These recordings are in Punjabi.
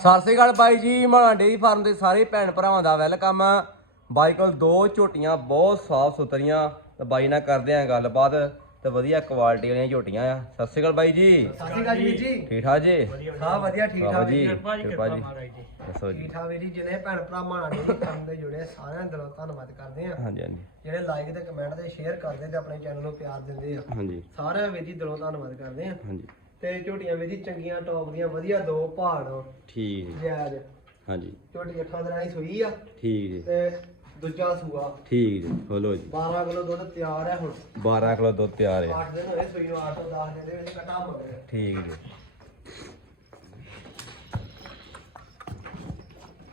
ਸਤਿ ਸ੍ਰੀ ਅਕਾਲ ਬਾਈ ਜੀ ਮਾਣਾ ਡੇਰੀ ਫਾਰਮ ਦੇ ਸਾਰੇ ਭੈਣ ਭਰਾਵਾਂ ਦਾ ਵੈਲਕਮ। ਬਾਈ ਕੋਲ ਦੋ ਝੋਟੀਆਂ ਬਹੁਤ ਸਾਫ਼ ਸੁਥਰੀਆਂ ਤੇ ਬਾਈ ਨਾਲ ਕਰਦੇ ਆਂ ਗੱਲਬਾਤ ਤੇ ਵਧੀਆ ਕੁਆਲਿਟੀ ਵਾਲੀਆਂ ਝੋਟੀਆਂ ਆ। ਸਤਿ ਸ੍ਰੀ ਅਕਾਲ ਬਾਈ ਜੀ। ਸਤਿ ਸ਼੍ਰੀ ਅਕਾਲ ਵੀਰ ਜੀ। ਠੀਕ ਠਾਕ ਜੀ? ਹਾਂ ਵਧੀਆ। ਠੀਕ ਬਾਬਾ ਠਾਕ ਜੀ ਜੀ ਕਿਰਪਾ ਜੀ। ਦੱਸੋ ਜੀ। ਠੀਕ ਠਾਕ ਵੀਰ ਜੀ ਜਿਹਨੇ ਭੈਣ ਭਰਾ ਮਾਣਾ ਦੇ ਕੰਮ ਦੇ ਜੁੜੇ ਸਾਰਿਆਂ ਦਾ ਦਿਲੋਂ ਧੰਨਵਾਦ ਕਰਦੇ ਆ। ਹਾਂਜੀ ਹਾਂਜੀ। ਜਿਹੜੇ ਲਾਈਕ ਤੇ ਕਮੈਂਟ ਤੇ ਸ਼ੇਅਰ ਕਰਦੇ ਤੇ ਆਪਣੇ ਚੈਨਲ ਨੂੰ ਪਿਆਰ ਦਿੰਦੇ ਆ। ਹਾਂਜੀ। ਸਾਰਿਆਂ ਵੀਰ ਜੀ ਦਿਲੋਂ ਧੰਨਵਾਦ ਕਰਦੇ ਆ। ਹਾਂਜੀ। ਤੇ ਝੋਟੀਆਂ ਜੀ ਚੰਗੀਆਂ ਟੌਪ ਦੀਆਂ ਵਧੀਆ ਦੋ ਪਹਾੜ ਠੀਕ ਜੀ। ਜਾਇਜ਼ ਹਾਂਜੀ। ਝੋਟੀ ਅੱਠਾਂ ਦਿਨਾਂ ਦੀ ਸੂਈ ਆ। ਠੀਕ ਜੀ। ਤੇ ਦੂਜਾ ਸੂਆ। ਠੀਕ ਜੀ ਖੋਲੋ ਜੀ। 12 ਕਿਲੋ ਦੁੱਧ ਤਿਆਰ ਹੈ ਹੁਣ। 12 ਕਿਲੋ ਦੁੱਧ ਤਿਆਰ ਹੈ 8 ਦਿਨ ਹੋਏ ਸੂਈ ਨੂੰ 8 ਤੋਂ 10 ਦਿਨ ਦੇ ਵਿੱਚ ਕਟਾ ਠੀਕ ਜੀ।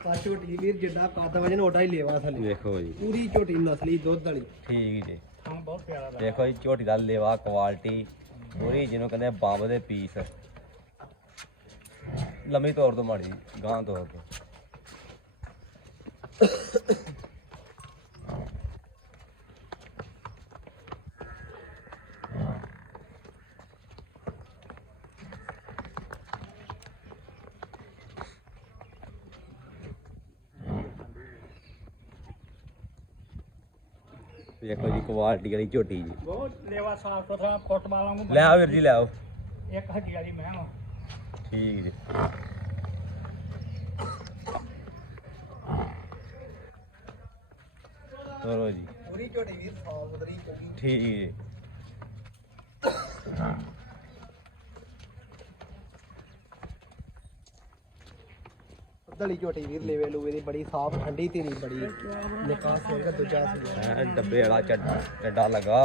ਆ ਝੋਟੀ ਵੀਰ ਜਿੱਡਾ ਕੱਦ ਵਜਨ ਓਡਾ ਹੀ ਲੇਵਾ ਥੱਲੇ। ਦੇਖੋ ਜੀ। ਪੂਰੀ ਝੋਟੀ ਨਸਲੀ ਦੁੱਧ ਵਾਲੀ। ਠੀਕ ਜੀ। ਹਾਂ ਬਹੁਤ ਪਿਆਰਾ ਦੇਖੋ ਜੀ ਝੋਟੀ ਦਾ ਲੇਵਾ ਕੁਆਲਿਟੀ ਪੂਰੀ ਜਿਹਨੂੰ ਕਹਿੰਦੇ ਆ ਬੰਬ ਦੇ ਪੀਸ। ਲੰਮੀ ਤੌਰ ਤੋਂ ਮਾੜੀ ਗਾਂ ਤੌਰ ਤੋਂ। ਦੇਖੋ ਜੀ ਕੁਆਲਿਟੀ ਵਾਲੀ ਝੋਟੀ ਜੀ। ਬਹੁਤ ਲੇਵਾ ਸਾਫ਼ ਸੁਥਰਾ ਫੁੱਟਬਾਲਾਂ ਨੂੰ ਲੈ ਆਓ ਵੀਰ ਜੀ ਲੈ ਆਓ। ਇੱਕ ਹੱਡੀ ਵਾਲੀ ਮੈਂ ਵਾ। ਠੀਕ ਜੀ। ਚਲੋ ਜੀ। ਪੂਰੀ ਝੋਟੀ ਵੀਰ ਬਦਰੀ ਚੰਗੀ ਠੀਕ ਜੀ। ਦਲੀ ਝੋਟੀ ਵੀਰ ਲੇਵੇ ਲੂਵੇ ਦੀ ਬੜੀ ਸਾਫ਼ ਠੰਡੀ ਧੀਰੀ ਬੜੀ। ਨਿਕਾਸ ਹੋਏਗਾ ਦੂਜਾ ਸੀ। ਐ ਡੱਬੇ ਵਾਲਾ ਚੱਡਾ ਚੱਡਾ ਲਗਾ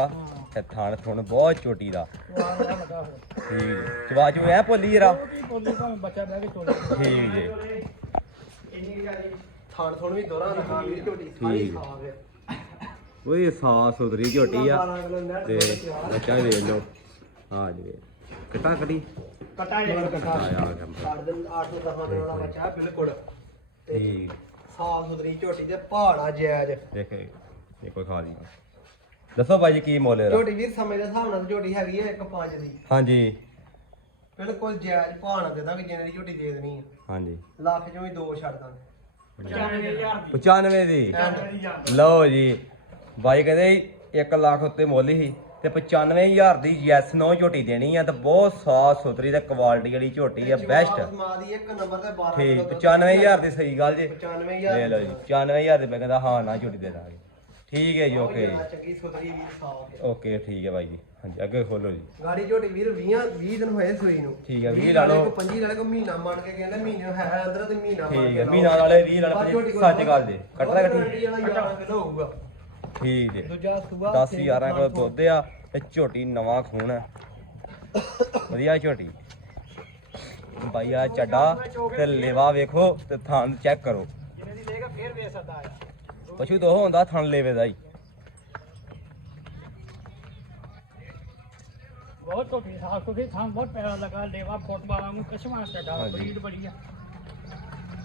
ਤੇ ਥਣ ਥੁਣ ਬਹੁਤ ਛੋਟੀ ਦਾ। ਠੀਕ ਚਵਾਜੂ ਐ ਭੋਲੀ ਜਰਾ? ਬੋਲੀ ਭਾਵੇਂ ਬੱਚਾ ਬਹਿ ਕੇ ਚੋਲੇ ਠੀਕ ਜੀ ਥਾਣ ਥੋਣ ਵੀ ਦੋਰਾ ਲਗਾ ਵੀਰ ਝੋਟੀ ਸਾਰੀ ਠੀਕ। ਸਾਫ਼ ਹੈ। ਉਹਦੀ ਸਾਫ਼ ਸੁਥਰੀ ਝੋਟੀ ਆ। 12 ਕਿਲੋ ਨੈਟ ਤੇ ਬੱਚਾ ਵੇਖ ਲਓ। ਆ ਜੀ ਕਟਾ ਕਟੀ ਕਟਾ ਜਿਹੜਾ ਕਟਾ ਆਇਆ ਆ ਗਿਆ 8 ਦਿਨ 8 ਤੋਂ 10 ਦਿਨ ਵਾਲਾ ਬੱਚਾ ਹੈ ਬਿਲਕੁਲ। ਤੇ ਠੀਕ। ਸਾਫ਼ ਸੁਥਰੀ ਝੋਟੀ ਤੇ ਪਹਾੜਾ ਜਾਇਜ਼। ਦੇਖੇ ਦੇਖੋ ਖਾ ਲਈ ਦੱਸੋ ਭਾਈ ਜੀ ਕੀ ਮੁੱਲ ਇਹਦਾ? ਝੋਟੀ ਵੀਰ ਸਮੇਂ ਦੇ ਹਿਸਾਬ ਨਾਲ ਝੋਟੀ ਹੈਗੀ ਹੈ 1.5 ਦੀ। ਹਾਂਜੀ। ਬਿਲਕੁਲ ਜਾਇਜ਼ ਪਹਾੜਾ ਦੇ ਦਾਂਗੇ ਜਿੰਨੇ ਦੀ ਝੋਟੀ ਦੇ ਦੇਣੀ ਹੈ ਹਾਂਜੀ। ਲੱਖ ਚੋਂ ਵੀ ਦੋ ਛੱਡ ਦਾਂਗੇ। 95000 95 ਦੀ। ਦੀ? 95000 ਲਓ ਜੀ। ਬਾਈ ਕਹਿੰਦੇ 1 ਲੱਖ ਉੱਤੇ ਮੁੱਲ ਹੀ। ਤੇ 95000 ਦੀ ਯੈਸ ਨੋ ਝੋਟੀ ਦੇਣੀ ਆ ਤੇ ਬਹੁਤ ਸਾਫ਼ ਸੁਥਰੀ ਤੇ ਕੁਆਲਿਟੀ ਵਾਲੀ ਝੋਟੀ ਆ ਬੈਸਟ ਮਾਂ ਦੀ ਇੱਕ ਨੰਬਰ ਤੇ 12 ਠੀਕ 95000 ਦੀ ਸਹੀ ਗੱਲ ਜੀ। 95000 ਲੈ ਲਓ ਜੀ 95000 ਦੇ ਮੈਂ ਕਹਿੰਦਾ ਹਾਂ ਨਾ ਝੋਟੀ ਦੇ ਦਾਂਗੇ। ਠੀਕ ਹੈ ਜੀ ਓਕੇ ਜੀ ਚੰਗੀ ਸੁਥਰੀ ਵੀਰ ਸਾਫ਼ ਓਕੇ ਠੀਕ ਹੈ ਬਾਈ ਜੀ। ਹਾਂਜੀ ਅੱਗੇ ਖੋਲੋ ਜੀ। ਗਾੜੀ ਝੋਟੀ ਵੀਰ 20 20 ਦਿਨ ਹੋਏ ਸੂਈ ਨੂੰ। ਠੀਕ ਹੈ 20 ਲਾ ਲਓ 25 ਵਾਲੇ ਕੋ ਮਹੀਨਾ ਮੰਨ ਕੇ ਕਹਿੰਦੇ ਮਹੀਨੇ ਨੂੰ ਹੈ ਅੰਦਰ ਤੇ ਮਹੀਨਾ ਮੰਨ ਠੀਕ ਕੇ ਹੈ ਲਾਓ। ਮਹੀਨਾ ਵਾਲੇ 20 ਪਰ ਵਾਲੇ ਝੋਟੀ ਕੋਲ ਸੱਚ ਗੱਲ ਜੀ। ਕੱਟਣਾ ਕੱਟੀ। ਗਾਰੰਟੀ ਵਾਲਾ 11 ਕਿਲੋ ਹੋਊਗਾ। ਠੀਕ ਜੀ। ਦੂਜਾ ਸੂਆ 10 11 ਕਿਲੋ ਦੁੱਧ ਆ ਤੇ ਝੋਟੀ ਨਵਾਂ ਖੂਨ ਹੈ ਵਧੀਆ ਝੋਟੀ। ਬਾਈ ਆ ਚੱਡਾ ਤੇ ਲੇਵਾ ਵੇਖੋ ਤੇ ਥਾਂ ਚੈੱਕ ਕਰੋ। ਜਿਹਨੇ ਦੀ ਲੇਗਾ ਫੇਰ ਵੇਚ ਸਕਦਾ ਆ ਪਸ਼ੂ ਦੋ ਹੁੰਦਾ ਥਣ ਲੇਵੇ ਦਾ ਹੀ। ਬਹੁਤ ਟੋਟੀ ਸਾਫ਼ ਸੁਥਰੀ ਥਾਂ ਬਹੁਤ ਪਿਆਰਾ ਲੱਗਾ ਲੇਵਾ ਫੁੱਟਬਾਲਾਂ ਨੂੰ ਕਿਸਮਾਂ ਚੱਡਾ। ਬਰੀਡ ਬੜੀ ਆ।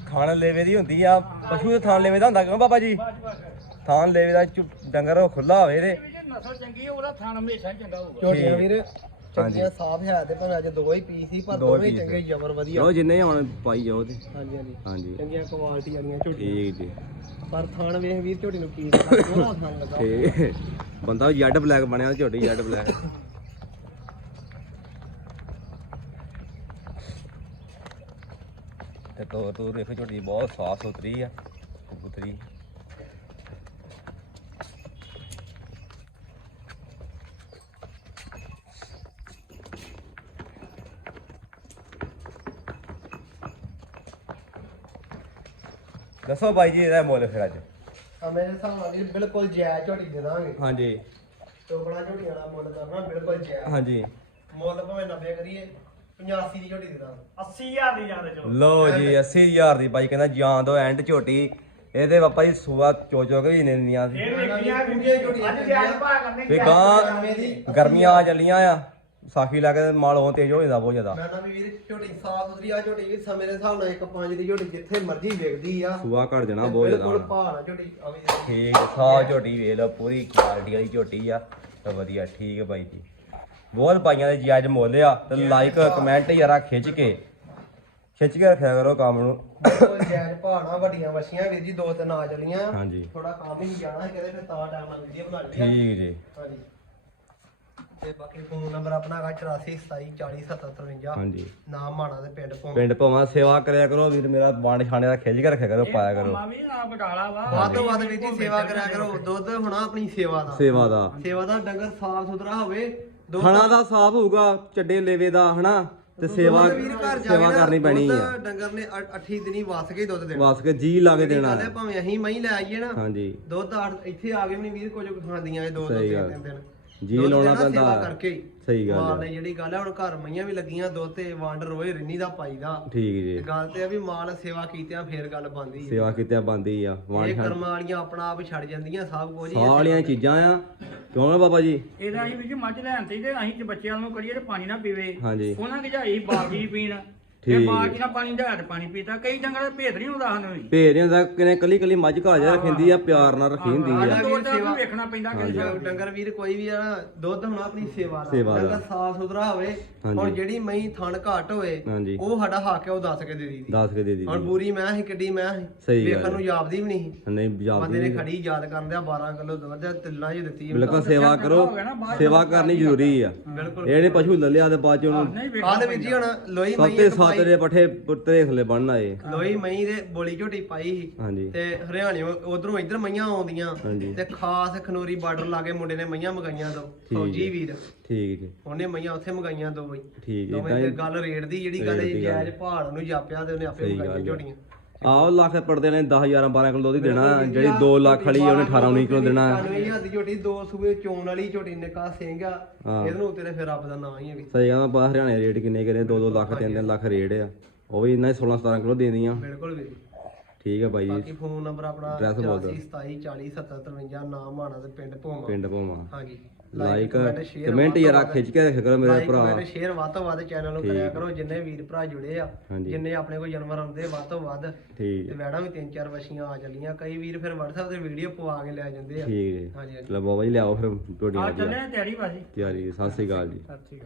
ਖਾਣ ਲੇਵੇ ਦੀ ਹੁੰਦੀ ਆ ਪਸ਼ੂ ਦੇ ਥਾਂ ਲੇਵੇ ਦਾ ਹੁੰਦਾ ਕਿਉਂ ਬਾਬਾ ਜੀ? ਬਸ ਬਸ ਥਾਂ ਲੇਵੇ ਦਾ ਚੁ- ਡੰਗਰ ਖੁੱਲਾ ਹੋਵੇ ਤੇ। ਨਸਲ ਚੰਗੀ ਹੈ ਉਹਦਾ ਥਾਂ ਹਮੇਸ਼ਾ ਹੀ ਚੰਗਾ ਹੋਊਗਾ। ਝੋਟੀਆਂ ਠੀਕ। ਵੀਰ ਚੰਗੀਆਂ ਸਾਫ਼ ਹੈ ਤੇ ਪਰ ਅੱਜ ਦੋ ਹੀ ਪੀਸ ਸੀ ਪਰ ਦੋ ਦੋਵੇਂ piece ਚੰਗੇ ਜਬਰ ਵਧੀਆ। ਚਲੋ ਜਿੰਨੇ ਹੁਣ ਪਾਈ ਜਾਓ ਤੇ। ਹਾਂਜੀ ਹਾਂਜੀ। ਹਾਂਜੀ। ਚੰਗੀਆਂ ਕੁਆਲਿਟੀ ਵਾਲੀਆਂ ਝੋਟੀਆਂ। ਠੀਕ ਜੀ। ਪਰ ਥਾਣ ਵੇਖ ਵੀਰ ਝੋਟੀ ਨੂੰ ਕੀ ਥਾਣ ਲੱਗਾ। ਬੰਦਾ ਜੈਡ ਬਲੈਕ ਬਣਿਆ ਝੋਟੀ ਜੈਡ ਬਲੈਕ। ਤੇ ਤੋਰ ਤੋਰ ਦੇਖੋ ਝੋਟੀ ਬਹੁਤ ਸਾਫ਼ ਸੁਥਰੀ ਆ। ਦੱਸੋ ਬਾਈ ਜੀ ਇਹਦਾ ਮੁੱਲ ਫਿਰ ਅੱਜ। ਆ ਮੇਰੇ ਹਿਸਾਬ ਨਾਲ ਬਿਲਕੁਲ ਜਾਇਜ਼ ਝੋਟੀ ਦੇ ਦਾਂਗੇ। ਹਾਂਜੀ। ਟੋਕੜਾ ਝੋਟੀਆਂ ਦਾ ਮੁੱਲ ਕਰਨਾ ਬਿਲਕੁਲ ਜਾਇਜ਼। ਹਾਂਜੀ। ਮੁੱਲ ਭਾਵੇਂ 90 ਕਰੀਏ 85 ਦੀ ਝੋਟੀ ਦੇ ਦਾਂਗੇ। 80000 ਦੀ ਜਾਂਦੇ ਚਲੋ। ਲੋ ਜੀ 80000 ਦੀ ਬਾਈ ਕਹਿੰਦਾ ਜਾਂ ਦੋ ਐਂਡ ਝੋਟੀ। ਇਹਦੇ ਪਾਪਾ ਜੀ ਸੂਆ ਚੋ ਚੋ ਕੇ ਵੀ ਨਿੰਦੀਆਂ ਸੀ। ਫੇਰ ਵੇਖੀਆਂ ਅੱਜ ਜਾਇਜ਼ ਭਾਅ ਕਰਨੇ ਵੀ ਗਾਂ ਗਰਮੀਆਂ ਆ ਚੱਲੀਆਂ ਆ। ਸਾਖੀ ਲਾ ਕੇ ਮਾਲ ਹੋਂ ਤੇਜ਼ ਹੋ ਜਾਂਦਾ ਬਹੁਤ ਜ਼ਿਆਦਾ। ਮੈਂ ਤਾਂ ਵੀ ਵੀਰ ਝੋਟੀ ਸਾਫ਼ ਸੁਥਰੀ ਆ ਝੋਟੀ ਵੀਰ ਸਮੇਂ ਦੇ ਹਿਸਾਬ ਨਾਲ ਇੱਕ ਪੰਜ ਦੀ ਝੋਟੀ ਜਿੱਥੇ ਮਰਜ਼ੀ ਵਿਕਦੀ ਆ। ਸੂਆ ਘਟ ਜਾਣਾ ਬਹੁਤ ਬਿਲਕੁਲ ਜ਼ਿਆਦਾ ਭਾਣਾ ਝੋਟੀ ਆ ਵੀ ਠੀਕ ਸਾਫ਼ ਝੋਟੀ ਵੇਖ ਲਓ ਪੂਰੀ ਕੁਆਲਿਟੀ ਵਾਲੀ ਝੋਟੀ ਆ ਤੇ ਵਧੀਆ ਠੀਕ ਹੈ ਬਾਈ ਜੀ। ਬਹੁਤ ਪਾਈਆਂ ਦੇ ਜਾਇਜ਼ ਮੁੱਲ ਆ ਤੇ ਲਾਈਕ ਕਮੈਂਟ ਯਾਰਾ ਖਿੱਚ ਕੇ ਖਿੱਚ ਕੇ ਰੱਖਿਆ ਕਰੋ ਕੰਮ ਨੂੰ। ਬਹੁਤ ਜਾਇਜ਼ ਭਾਣਾ ਵੱਡੀਆਂ ਵਛੀਆਂ ਵੀਰ ਜੀ ਦੋ ਤਿੰਨ ਆ ਚਲੀਆਂ ਹਾਂਜੀ। ਥੋੜਾ ਕੰਮ ਹੀ ਜਾਣਾ ਕਿਤੇ ਫਿਰ ਤਾਂ ਟਾਈਮ ਨਾਲ ਵੀਡੀਓ ਬਣਾ ਲਈ ਠੀਕ ਜੀ। ਹਾਂਜੀ। ਤੇ ਬਾਕੀ ਫੋਨ ਨੰਬਰ ਆਪਣਾ ਹੈਗਾ 8427407053 ਹਾਂਜੀ। ਨਾਮ ਮਾਣਾ ਦੇ ਪਿੰਡ ਭੋਂ ਪਿੰਡ ਭਾਵਾਂ ਸੇਵਾ ਕਰਿਆ ਕਰੋ ਵੀਰ ਮੇਰਾ ਬਾਂਡ ਛਾਣੇ ਦਾ ਖਿੱਚ ਕੇ ਰੱਖਿਆ ਕਰੋ ਪਾਇਆ ਕਰੋ। ਮਾਂ ਵੀ ਨਾ ਬਟਾਲਾ ਵਾ। ਵੱਧ ਤੋਂ ਵੱਧ ਵੀਰ ਜੀ ਸੇਵਾ ਕਰਿਆ ਕਰੋ ਦੁੱਧ ਹੋਣਾ ਆਪਣੀ ਸੇਵਾ ਦਾ। ਸੇਵਾ ਦਾ। ਸੇਵਾ ਦਾ ਡੰਗਰ ਸਾਫ਼ ਸੁਥਰਾ ਹੋਵੇ ਦੁੱਧ ਖਾਣਾ ਦਾ ਸਾਫ਼ ਹੋਊਗਾ ਚੱਡੇ ਲੇਵੇ ਦਾ ਹਨਾ? ਤੇ ਸੇਵਾ ਦੁੱਧ ਵੀਰ ਘਰ ਜਾ ਸੇਵਾ ਨਾ ਕਰਨੀ ਪੈਣੀ ਦੁੱਧ ਆ। ਡੰਗਰ ਨੇ 8 ਦਿਨੀ ਵਸ ਕੇ ਦੁੱਧ ਦੇਣਾ। ਵਾਸ ਕੇ ਜੀ ਲਾ ਕੇ ਦੇਣਾ। ਹੈ ਭਾਵੇਂ ਅਸੀਂ ਮਹੀਂ ਲੈ ਆਈਏ ਨਾ ਹਾਂਜੀ। ਦੁੱਧ ਇੱਥੇ ਆ ਕੇ ਵੀ ਨਹੀਂ ਵੀਰ ਕੁਝ ਖਾਂਦੀਆਂ ਇਹ ਦੋ ਦੋ ਸਹੀ ਤਿੰਨ ਗੱਲ। ਤਿੰਨ ਦਿਨ। ਜੀ ਦੁੱਧ ਲਾਉਣਾ ਦੇਣਾ ਪੈਂਦਾ ਸੇਵਾ ਕਰਕੇ ਹੀ। ਸਹੀ ਗੱਲ ਮਾਲ ਹੈ ਨੇ ਜਿਹੜੀ ਗੱਲ ਹੈ ਹੁਣ ਘਰ ਮਈਆਂ ਵੀ ਲੱਗੀਆਂ ਦੁੱਧ ਤੇ ਵੰਡ ਰੋਏ ਰਿੰਨੀ ਦਾ ਪਾਈਦਾ ਠੀਕ ਜੀ। ਤੇ ਗੱਲ ਤੇ ਆ ਵੀ ਮਾਲ ਸੇਵਾ ਕੀਤਿਆਂ ਫੇਰ ਗੱਲ ਬੰਦੀ ਸੇਵਾ ਕੀਤਿਆਂ ਬੰਦੀ ਆ। ਵਾਣ ਇਹ ਕਰਮਾਂ ਵਾਲੀਆਂ ਆਪਣਾ ਆਪ ਛੱਡ ਜਾਂਦੀਆਂ ਸਭ ਕੁਝ ਹੀ ਸਾਹ ਵਾਲੀਆਂ ਚੀਜ਼ਾਂ ਆ। ਕਿਉਂ ਨਾ ਬਾਬਾ ਜੀ? ਇਹਦਾ ਅਸੀਂ ਵੀ ਜੀ ਮੱਝ ਲੈਣ ਤੇ ਤੇ ਅਸੀਂ ਤੇ ਬੱਚਿਆਂ ਨੂੰ ਕਰੀਏ ਤੇ ਪਾਣੀ ਨਾ ਪੀਵੇ। ਹਾਂਜੀ। ਉਹਨਾਂ ਗਿਜਾਈ ਬਾਗੀ ਪੀਣ। ਠੀਕ। ਤੇ ਬਾਗੀ ਨਾਲ ਪਾਣੀ ਦਾ ਪਾਣੀ ਪੀਤਾ। ਕਈ ਡੰਗਰ ਦਾ ਭੇਦ ਨਹੀਂ ਹੁੰਦਾ ਸਾਨੂੰ ਵੀ। ਭੇਜ ਹੁੰਦਾ ਕਿਨੇ ਕੱਲੀ ਕੱਲੀ ਮੱਝ ਘਾਹ ਜਾ ਰੱਖਿੰਦੀ ਆ ਪਿਆਰ ਨਾਲ ਰੱਖੀ ਹੁੰਦੀ ਆ। ਆਹ ਦੋ ਟਾਈਮ ਵੇਖਣਾ ਪੈਂਦਾ ਕਿ ਡੰਗਰ- ਡੰਗਰ ਵੀਰ ਕੋਈ ਵੀ ਆ ਨਾ ਦੁੱਧ ਹੁਣ ਆਪਣੀ ਸੇਵਾ ਦਾ। ਸੇਵਾ ਦਾ। ਡੰਗਰ ਸਾਫ਼ ਸੁਥਰਾ ਹੋਵੇ ਹਾਂਜੀ। ਹੁਣ ਜਿਹੜੀ ਮਈ ਥਣ ਘੱਟ ਹੋਵੇ ਹਾਂਜੀ। ਉਹ ਸਾਡਾ ਹੱਕ ਹੈ ਉਹ ਦੱਸ ਕੇ ਦੇ ਦੀ ਦੱਸ ਕੇ ਦੇ ਦੀ ਹੁਣ ਪੂਰੀ ਮੈਂ ਸੀ ਕਿੱਡੀ ਮੈਂ ਸੀ। ਸਹੀ ਗੱਲ ਵੇਖਣ ਨੂੰ ਜਾਪਦੀ ਵੀ ਨਹੀਂ ਸੀ। ਨਹੀਂ ਜਾਬ ਬੰਦੇ ਨੇ ਖੜੀ ਯਾਦ ਕਰਨ ਦਿਆ 12 ਕਿਲੋ ਦੁੱਧ ਆ, ਤਿੱਲਾਂ ਹੀ ਦਿੱਤੀ। ਬਿਲਕੁਲ ਸੇਵਾ ਕਰੋ। ਸੇਵਾ ਕਰਨੀ ਜ਼ਰੂਰੀ ਆ। ਬਿਲਕੁਲ। ਇਹ ਨੇ ਪਸ਼ੂ ਲੱਲਿਆ ਤੇ ਬਾਅਦ ਚ ਉਹਨੂੰ ਨਹੀਂ ਵੀ ਜੀ ਹੁਣ ਲੋਈ ਮਈ ਸੱਤੇ ਸੱਤ ਦੇ ਪੱਠੇ ਪੁੱਤਰੇ ਥਲੇ ਬੰਨ ਆਏ। ਲੋਈ ਮਈ ਦੇ ਬੋਲੀ ਝੋਟੀ ਪਾਈ ਸੀ ਹਾਂਜੀ। ਤੇ ਹਰਿਆਣੇ ਉਧਰੋਂ ਇੱਧਰ ਮਈਆਂ ਆਉਂਦੀਆਂ ਹਾਂਜੀ। ਤੇ ਖਾਸ ਖਨੋਰੀ ਬਾਰਡਰ ਲਾਗੇ ਮੁੰਡੇ ਨੇ ਮਈਆਂ ਮਗਾਈਆਂ ਦੋ। ਫੌਜੀ ਵੀਰ। ਠੀਕ ਜੀ। ਉਹਨੇ ਮਈਆਂ ਉੱਥੇ ਮਗਾਈਆਂ ਦੋ ਬਈ। ਠੀਕ ਦੋਵੇਂ ਤੇ ਗੱਲ ਰੇਟ ਦੀ ਜਿਹੜੀ ਗੱਲ ਰੇਟ ਦੀ ਇਹ ਗੱਲ। ਜਾਇਜ਼ ਪਹਾੜ ਨੂੰ ਜਾਪਿਆ ਤੇ ਉਹਨੇ ਆਪੇ ਸਹੀ ਮਗਾਈਆਂ ਗੱਲ ਹੈ। ਝੋਟੀਆਂ। ਆਹ ਲੱਖ ਪੜਦੇ ਨੇ 10 11 12 ਕਿਲੋ ਦੀ ਦੇਣਾ। ਜਿਹੜੀ 2 ਲੱਖ ਵਾਲੀ ਉਹਨੇ 18 19 ਕਿਲੋ ਦੇਣਾ। 99000 ਦੀ ਝੋਟੀ ਦੋ ਸੂਏ ਚੋਣ ਵਾਲੀ ਝੋਟੀ ਨਿਕਾ ਸਿੰਘ ਆ ਹਾਂ। ਇਹਦੇ ਨੂੰ ਤੇਰੇ ਫਿਰ ਰੱਬ ਦਾ ਨਾਂ ਹੀ ਹੈ ਵੀ। ਸਹੀ ਕਹਿੰਦਾ ਬਾ ਹਰਿਆਣੇ ਰੇਟ ਕਿੰਨੇ ਕਰੇ? 2 2 ਲੱਖ 3 3 ਲੱਖ ਰੇਟ ਆ। ਉਹ ਵੀ ਇਹਨਾਂ 16 17 ਕਿਲੋ ਦੇਦੀਆਂ ਬਿਲਕੁਲ ਵੀ। ਠੀਕ ਹੈ ਬਾਈ ਬਾਕੀ ਫੋਨ ਨੰਬਰ ਆਪਣਾ Address ਬੋਲ ਦਿਓ। 87407053 ਨਾਮ ਮਾਣਾ ਤੇ ਪਿੰਡ ਭੋਮਾ ਪਿੰਡ ਭੋਮਾ ਹਾਂਜੀ। ਲਾਈਕ ਕਮੈਂਟ ਯਾਰਾ ਵੱਧ। ਖਿੱਚ ਕੇ ਰੱਖਿਆ ਕਰੋ ਮੇਰੇ ਭਰਾ ਕਮੈਂਟ ਸ਼ੇਅਰ ਵੱਧ ਤੋਂ ਵੱਧ ਚੈਨਲ ਨੂੰ ਕਰਿਆ ਕਰੋ ਜਿੰਨੇ ਵੀਰ ਭਰਾ ਜੁੜੇ ਆ ਜਿੰਨੇ ਆਪਣੇ ਕੋਲ ਜਾਨਵਰ ਆਉਂਦੇ ਵੱਧ ਤੋਂ ਵੱਧ ਠੀਕ ਤੇ ਵੈੜਾਂ ਵੀ ਤਿੰਨ ਚਾਰ ਵਛੀਆਂ ਆ ਚੱਲੀਆਂ ਕਈ ਵੀਰ ਫਿਰ WhatsApp ਤੇ ਵੀਡੀਓ ਪਵਾ ਕੇ ਲੈ ਜਾਂਦੇ ਆ ਠੀਕ ਹੈ ਹਾਂਜੀ ਚਲੋ ਬਾਬਾ ਜੀ ਲਿਆਓ ਫਿਰ ਆ ਟੋਡੀਆਂ ਚੱਲੇ ਤਿਆਰੀ ਵਾਸੀ ਤਿਆਰੀ ਸਤਿ ਸ੍ਰੀ ਅਕਾਲ ਜੀ ਸਤਿ ਸ਼੍ਰੀ ਅਕਾਲ